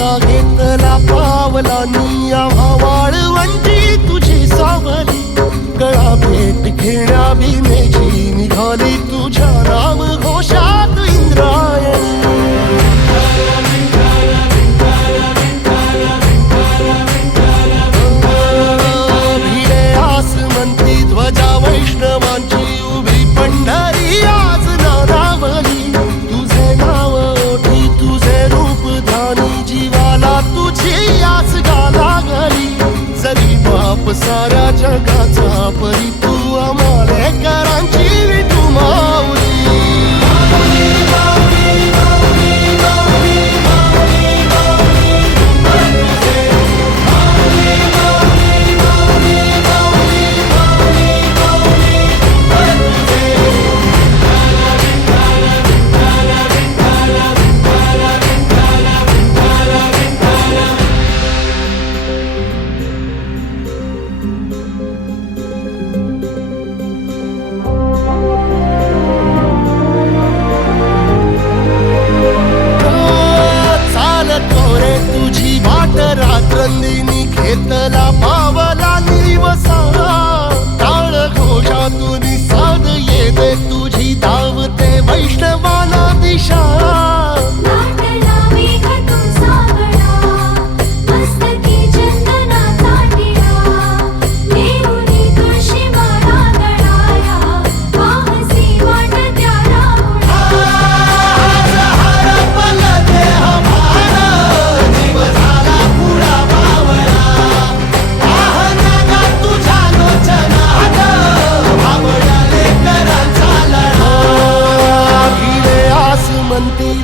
माझा घेतला पावलांनी आम्हा वाळवंटी तुझी सावली गळा भेट घेण्या भीमेची निघाली तुझ्या नाम घोषात इंद्रायणी भिडे आसमंती ध्वजा वैष्णवांची उभी पंढरी आज नानावली तुझे नाव ओठी तुझे रूप ध्यानी जीवाला तुझी आस गाला गली जरी बाप साऱ्या जगाचा परी तू आमालेकरांची विठू माऊली रात्रंदिनी घेतला पावला निवसा टाळ घोषातून साध येते तुझी धावते वैष्णवाला दिशा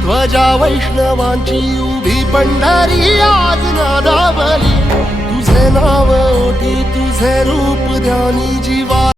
ध्वजा वैष्णवांची उभी पंढरी आज नादावली तुझे नाव ओठी तुझे रूप ध्यानी जीवा